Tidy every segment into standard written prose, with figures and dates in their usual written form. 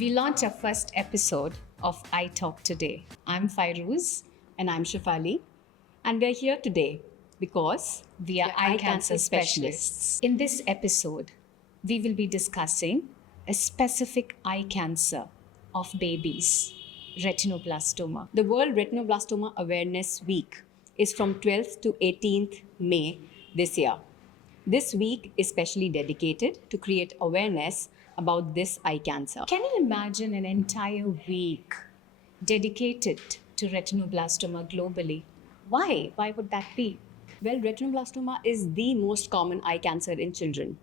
We launch our first episode of I Talk Today. I'm Fairuz. And I'm Shafali. And we're here today because We are eye cancer specialists. In this episode, we will be discussing a specific eye cancer of babies, retinoblastoma. the World Retinoblastoma Awareness Week is from 12th to 18th May this year. This week is specially dedicated to create awareness about this eye cancer. Can you imagine an entire week dedicated to retinoblastoma globally? Why? Why would that be? Well, retinoblastoma is the most common eye cancer in children.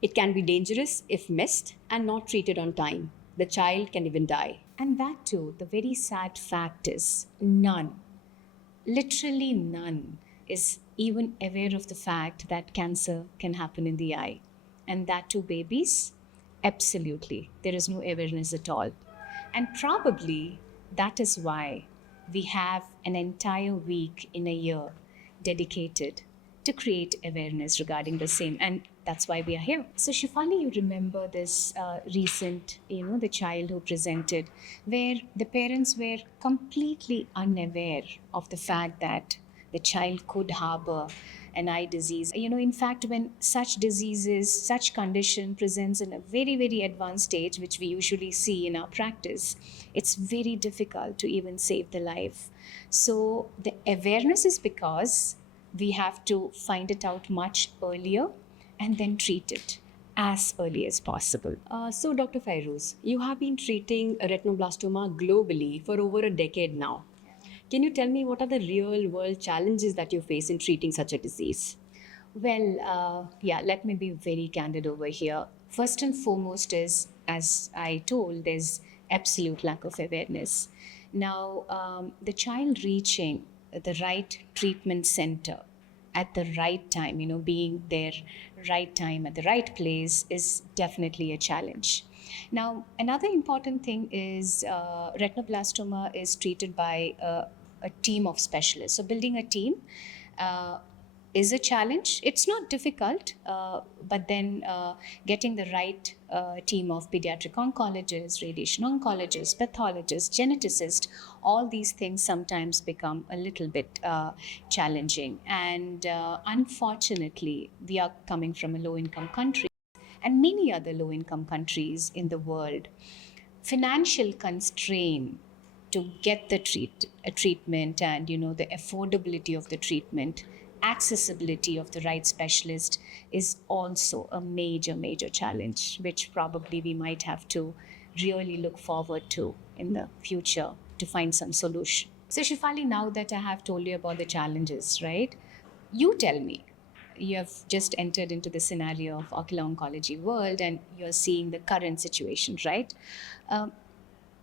It can be dangerous if missed and not treated on time. The child can even die. And that too, the very sad fact is none, literally none, is even aware of the fact that cancer can happen in the eye. And that too, babies? Absolutely. There is no awareness at all. And probably that is why we have an entire week in a year dedicated to create awareness regarding the same. And that's why we are here. So Shifali, you remember this recent, the child who presented, where the parents were completely unaware of the fact that the child could harbor an eye disease. In fact, when such diseases, such condition presents in a very, very advanced stage, which we usually see in our practice, it's very difficult to even save the life. So the awareness is because we have to find it out much earlier and then treat it as early as possible. So, Dr. Fairuz, you have been treating retinoblastoma globally for over a decade now. Can you tell me what are the real world challenges that you face in treating such a disease? Well, let me be very candid over here. First and foremost is, as I told, there's absolute lack of awareness. Now, the child reaching the right treatment center at the right time, being there right time at the right place is definitely a challenge. Now, another important thing is retinoblastoma is treated by a team of specialists. So building a team is a challenge. It's not difficult, but then getting the right team of pediatric oncologists, radiation oncologists, pathologists, geneticists, all these things sometimes become a little bit challenging. And unfortunately, we are coming from a low-income country, and many other low-income countries in the world. Financial constraint to get the treatment and the affordability of the treatment, accessibility of the right specialist is also a major challenge, which probably we might have to really look forward to in the future to find some solution. So Shifali, now that I have told you about the challenges, right, you tell me, you have just entered into the scenario of ocular oncology world and you're seeing the current situation, right?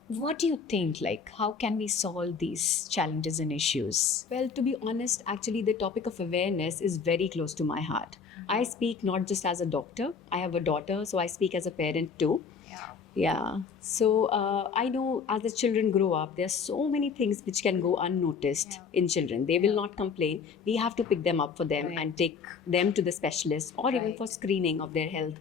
What do you think, how can we solve these challenges and issues? Well, to be honest, actually, the topic of awareness is very close to my heart. I speak not just as a doctor, I have a daughter, so I speak as a parent too. Yeah. So I know as the children grow up, there are so many things which can go unnoticed in children. They will not complain. We have to pick them up for them and take them to the specialist or even for screening of their health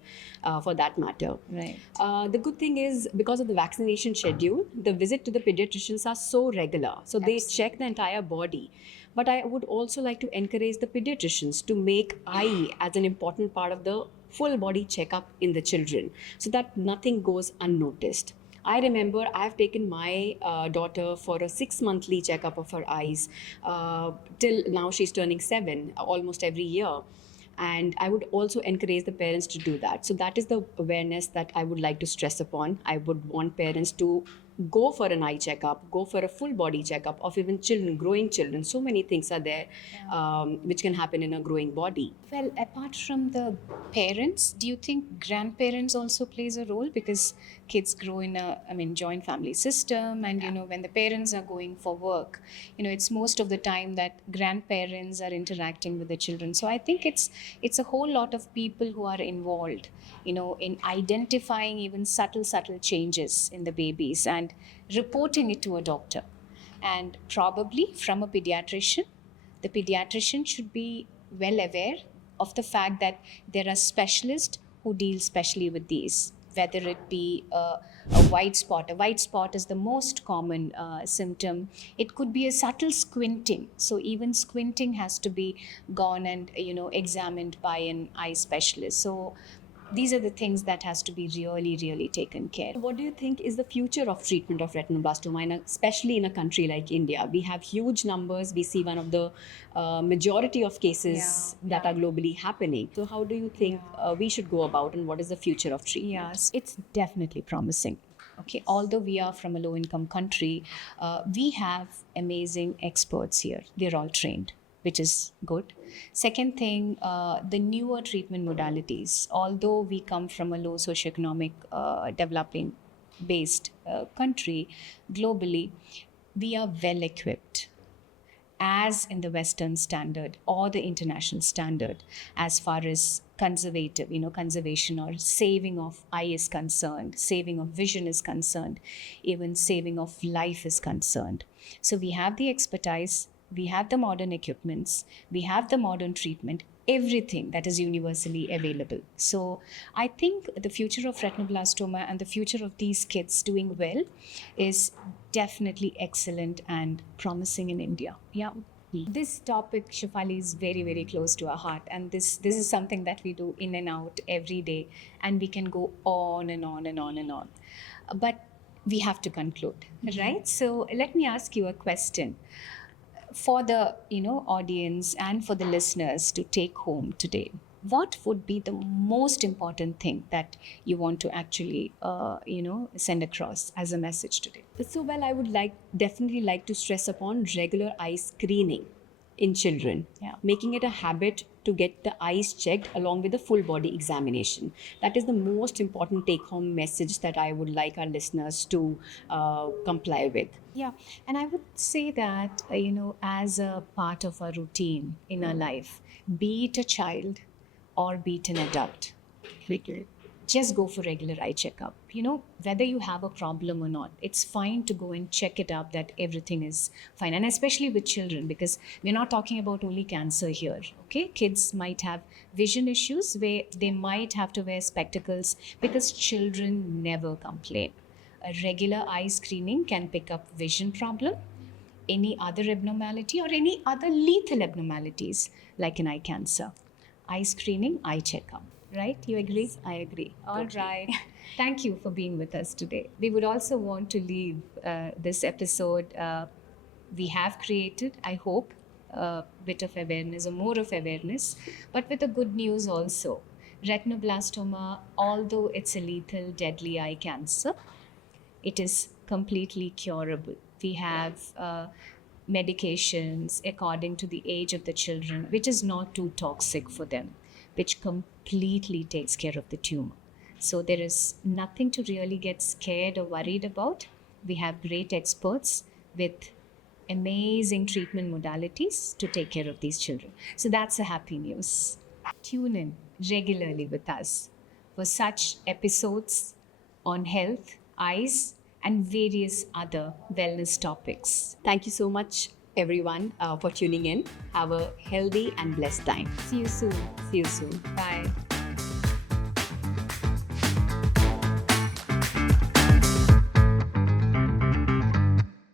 for that matter. Right. The good thing is because of the vaccination schedule, the visit to the pediatricians are so regular. So they check the entire body. But I would also like to encourage the pediatricians to make eye as an important part of the full body checkup in the children so that nothing goes unnoticed. I remember I've taken my daughter for a 6-monthly checkup of her eyes till now she's turning 7 almost every year. And I would also encourage the parents to do that. So that is the awareness that I would like to stress upon. I would want parents to go for an eye checkup, go for a full body checkup of even children, growing children. So many things are there which can happen in a growing body. Well, apart from the parents, do you think grandparents also plays a role? Because kids grow in a, joint family system, and when the parents are going for work, it's most of the time that grandparents are interacting with the children. So I think it's a whole lot of people who are involved, in identifying even subtle changes in the babies and reporting it to a doctor. And probably from a pediatrician, the pediatrician should be well aware of the fact that there are specialists who deal specially with these. whether it be a white spot. A white spot is the most common symptom. It could be a subtle squinting. So even squinting has to be gone and examined by an eye specialist. So these are the things that has to be really, really taken care of. What do you think is the future of treatment of retinoblastoma, especially in a country like India? We have huge numbers. We see one of the majority of cases that are globally happening. So how do you think we should go about, and what is the future of treatment? Yes, it's definitely promising. Okay, although we are from a low income country, we have amazing experts here. They're all trained, which is good. Second thing, the newer treatment modalities, although we come from a low socioeconomic developing based country globally, we are well equipped as in the Western standard or the international standard as far as conservation or saving of eye is concerned, saving of vision is concerned, even saving of life is concerned. So we have the expertise, we have the modern equipments, we have the modern treatment, everything that is universally available. So I think the future of retinoblastoma and the future of these kids doing well is definitely excellent and promising in India. Yeah. This topic, Shefali, is very, very close to our heart, and this is something that we do in and out every day, and we can go on and on and on and on. But we have to conclude, right? So let me ask you a question for the audience and for the listeners to take home today. What would be the most important thing that you want to actually send across as a message today? So, well, I would definitely like to stress upon regular eye screening in children, making it a habit to get the eyes checked along with the full body examination. That is the most important take home message that I would like our listeners to comply with. Yeah, and I would say that, as a part of our routine in our life, be it a child or be it an adult, just go for regular eye checkup. Whether you have a problem or not, it's fine to go and check it up that everything is fine. And especially with children, because we're not talking about only cancer here, okay? Kids might have vision issues where they might have to wear spectacles, because children never complain. A regular eye screening can pick up vision problem, any other abnormality, or any other lethal abnormalities like an eye cancer. Eye screening, eye checkup. Right? You agree? Yes, I agree. All Totally. right. Thank you for being with us today. We would also want to leave this episode. We have created, I hope, a bit of awareness or more of awareness, but with the good news also. Retinoblastoma, although it's a lethal, deadly eye cancer, it is completely curable. We have medications according to the age of the children, which is not too toxic for them, which completely takes care of the tumor. So there is nothing to really get scared or worried about. We have great experts with amazing treatment modalities to take care of these children. So that's a happy news. Tune in regularly with us for such episodes on health, eyes, and various other wellness topics. Thank you so much, everyone, for tuning in. Have a healthy and blessed time. See you soon. See you soon. Bye.